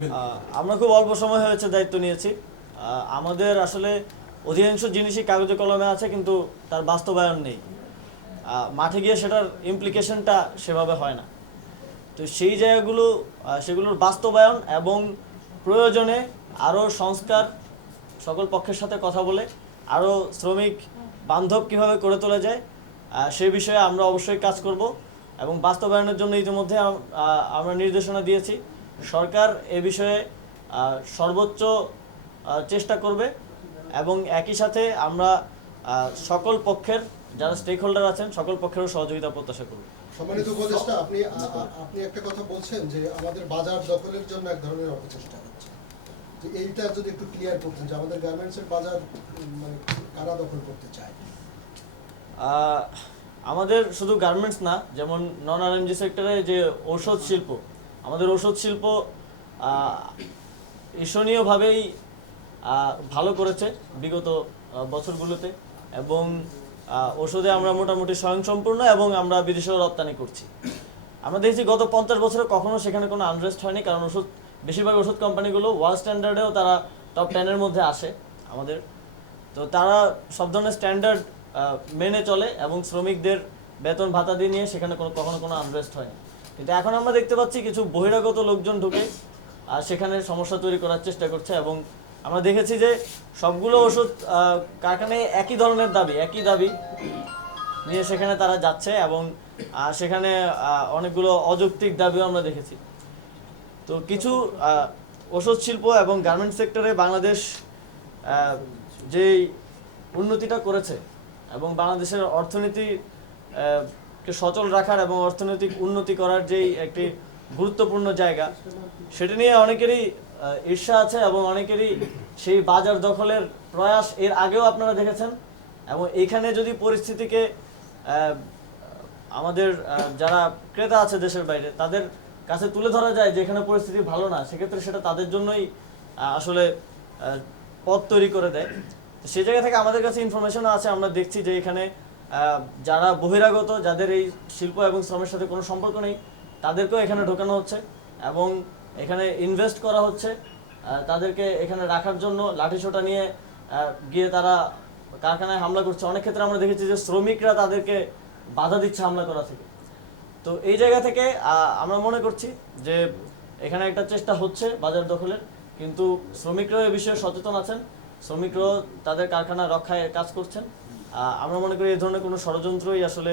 আমরা খুব অল্প সময় হয়েছে দায়িত্ব নিয়েছি। আমাদের আসলে অধিকাংশ জিনিসই কাগজে কলমে আছে, কিন্তু তার বাস্তবায়ন নেই। মাঠে গিয়ে সেটার ইমপ্লিকেশনটা সেভাবে হয় না। তো সেই জায়গাগুলো, সেগুলোর বাস্তবায়ন এবং প্রয়োজনে আরও সংস্কার, সকল পক্ষের সাথে কথা বলে আরও শ্রমিক বান্ধব কীভাবে করে তোলা যায় সে বিষয়ে আমরা অবশ্যই কাজ করব এবং বাস্তবায়নের জন্য ইতিমধ্যে আমরা নির্দেশনা দিয়েছি। সরকার এ বিষয়ে সর্বোচ্চ চেষ্টা করবে এবং একই সাথে আমরা সকল পক্ষের যারা স্টেক হোল্ডার আছেন সকল পক্ষেরও সহযোগিতা প্রত্যাশা করব। সম্মানিত উপদেষ্টা, আপনি একটা কথা বলছেন যে আমাদের বাজার দখলের জন্য এক ধরনের অপচেষ্টা হচ্ছে, যে এইটা যদি একটু ক্লিয়ার করতেন যে আমাদের গার্মেন্টসের বাজার মানে কারা দখল করতে চায়? আমাদের শুধু গার্মেন্টস না, যেমন নন আরএমজি সেক্টরে যে ঔষধ শিল্প, আমাদের ঔষধ শিল্প ঈর্ষণীয়ভাবেই ভালো করেছে বিগত বছরগুলোতে এবং ওষুধে আমরা মোটামুটি স্বয়ংসম্পূর্ণ এবং আমরা বিদেশেও রপ্তানি করছি। আমরা দেখছি গত 50 বছরে কখনো সেখানে কোনো আনরেস্ট হয়নি, কারণ বেশিরভাগ ওষুধ কোম্পানিগুলো ওয়ার্ল্ড স্ট্যান্ডার্ডেও তারা টপ 10-এর মধ্যে আসে আমাদের। তো তারা সব ধরনের স্ট্যান্ডার্ড মেনে চলে এবং শ্রমিকদের বেতন ভাতা দিয়ে নিয়ে সেখানে কখনো কোনো আনরেস্ট হয়নি। কিন্তু এখন আমরা দেখতে পাচ্ছি কিছু বহিরাগত লোকজন ঢুকে সেখানে সমস্যা তৈরি করার চেষ্টা করছে এবং আমরা দেখেছি যে সবগুলো ওষুধ কারখানায় একই ধরনের একই দাবি নিয়ে সেখানে তারা যাচ্ছে এবং সেখানে অনেকগুলো অযৌক্তিক দাবিও আমরা দেখেছি। তো কিছু ওষুধ শিল্প এবং গার্মেন্টস সেক্টরে বাংলাদেশ যেই উন্নতিটা করেছে এবং বাংলাদেশের অর্থনীতিকে সচল রাখার এবং অর্থনৈতিক উন্নতি করার যেই একটি গুরুত্বপূর্ণ জায়গা, সেটা নিয়ে অনেকেরই ঈর্ষা আছে এবং অনেকেরই সেই বাজার দখলের প্রয়াস এর আগেও আপনারা দেখেছেন। এবং এইখানে যদি পরিস্থিতিকে আমাদের যারা ক্রেতা আছে দেশের বাইরে তাদের কাছে তুলে ধরা যায় যে এখানে পরিস্থিতি ভালো না, সেক্ষেত্রে সেটা তাদের জন্যই আসলে পথ তৈরি করে দেয়। সেই জায়গা থেকে আমাদের কাছে ইনফরমেশন আছে, আমরা দেখছি যে এখানে যারা বহিরাগত, যাদের এই শিল্প এবং শ্রমের সাথে কোনো সম্পর্ক নেই, তাদেরকেও এখানে ঢোকানো হচ্ছে এবং এখানে ইনভেস্ট করা হচ্ছে। তাদেরকে এখানে রাখার জন্য লাঠিসোঁটা নিয়ে গিয়ে তারা কারখানায় হামলা করছে। অনেক ক্ষেত্রে আমরা দেখেছি যে শ্রমিকরা তাদেরকে বাধা দিচ্ছে হামলা করা থেকে। তো এই জায়গা থেকে আমরা মনে করছি যে এখানে একটা চেষ্টা হচ্ছে বাজার দখলের, কিন্তু শ্রমিকরাও এ বিষয়ে সচেতন আছেন, শ্রমিকরাও তাদের কারখানা রক্ষায় কাজ করছেন। আমরা মনে করি এই ধরনের কোনো ষড়যন্ত্রই আসলে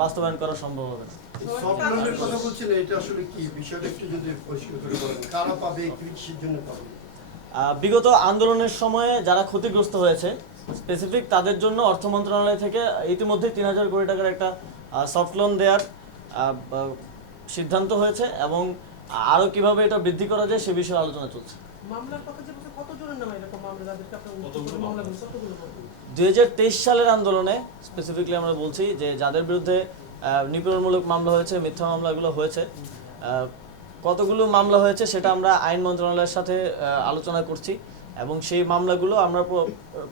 বাস্তবায়ন করা সম্ভব হবে না। সফটওয়্যারের কথা বলছেন, এটা আসলে কি বিষয়টা একটু যদি পরিষ্কার করে বলেন, কারা পাবে, কিসের জন্য পাবে? বিগত আন্দোলনের সময়ে যারা ক্ষতিগ্রস্ত হয়েছে স্পেসিফিক তাদের জন্য অর্থ মন্ত্রণালয় থেকে ইতিমধ্যে 3000 কোটি টাকার একটা সফট লোন দেওয়ার সিদ্ধান্ত হয়েছে এবং আরো কিভাবে এটা বৃদ্ধি করা যায় সে বিষয়ে আলোচনা চলছে। 2023 সালের আন্দোলনে স্পেসিফিকলি আমরা বলছি যে যাদের বিরুদ্ধে নিপীড়নমূলক মামলা হয়েছে, মিথ্যা মামলাগুলো হয়েছে, কতগুলো মামলা হয়েছে সেটা আমরা আইন মন্ত্রণালয়ের সাথে আলোচনা করছি এবং সেই মামলাগুলো আমরা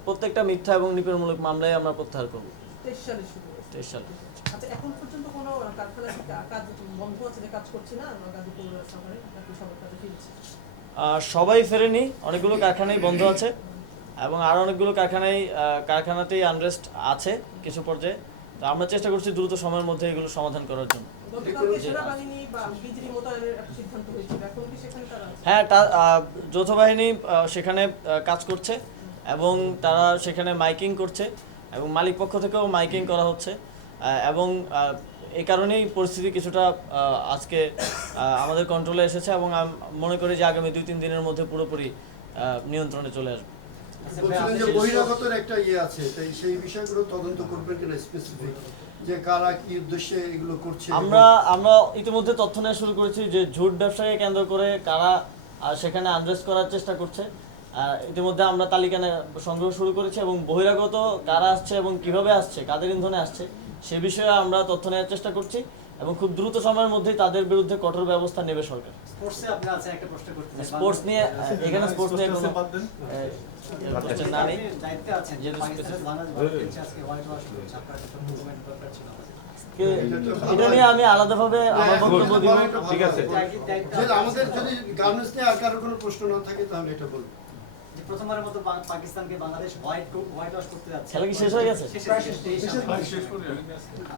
প্রত্যেকটা মিথ্যা এবং নিপীড়নমূলক মামলায় আমরা প্রত্যাহার করব। 23 সালে আচ্ছা, এখন পর্যন্ত কোনো কারখানা কাজ বন্ধ আছে, যে কাজ করছে না গাজীপুর শহরে, নাকি সবাই কাজে ফিরছে? সবাই ফেরেনি, অনেকগুলো কারখানাই বন্ধ আছে এবং আরো অনেকগুলো কারখানাতেই আনরেস্ট আছে কিছু পর্যায়ে। তো আমরা চেষ্টা করছি দ্রুত সময়ের মধ্যে এগুলো সমাধান করার জন্য। হ্যাঁ, যৌথ বাহিনী সেখানে কাজ করছে এবং তারা সেখানে মাইকিং করছে এবং মালিক পক্ষ থেকেও মাইকিং করা হচ্ছে এবং এই কারণেই পরিস্থিতি কিছুটা আজকে আমাদের কন্ট্রোলে এসেছে এবং আমি মনে করি যে আগামী 2-3 দিনের মধ্যে পুরোপুরি নিয়ন্ত্রণে চলে আসবে। বলছিলেন যে বহিরাগতের একটা আছে, তাই সেই বিষয়গুলো তদন্ত করবেন কিনা স্পেসিফিক, যে কারা কি উদ্দেশ্যে এগুলো করছে? আমরা ইতিমধ্যে তথ্য নেওয়া শুরু করেছি যে ঝুট ব্যবসাকে কেন্দ্র করে কারা সেখানে আনরেস্ট করার চেষ্টা করছে। ইতিমধ্যে আমরা তালিকা সংগ্রহ শুরু করেছি এবং বহিরাগত কারা আসছে এবং কিভাবে আসছে, কাদের ইন্ধনে আসছে সে বিষয়ে আমরা তথ্য নেওয়ার চেষ্টা করছি এবং খুব দ্রুত সময়ের মধ্যেই তাদের বিরুদ্ধে কঠোর ব্যবস্থা নেবে সরকার। স্পোর্টস নিয়ে এখানে স্পোর্টস নিয়ে কোনো কোশ্চেন না নেই। এটা নিয়ে আমি আলাদাভাবে আমার বক্তব্য দিব। ঠিক আছে আমাদের যদি গার্মেন্টস নিয়ে আর কারো কোনো প্রশ্ন না থাকে তাহলে এটা বলুন। যে প্রথমবারের মতো পাকিস্তানকে বাংলাদেশ হোয়াইট ওয়াশ করতে যাচ্ছে। খেলা কি শেষ হয়ে গেছে? শেষ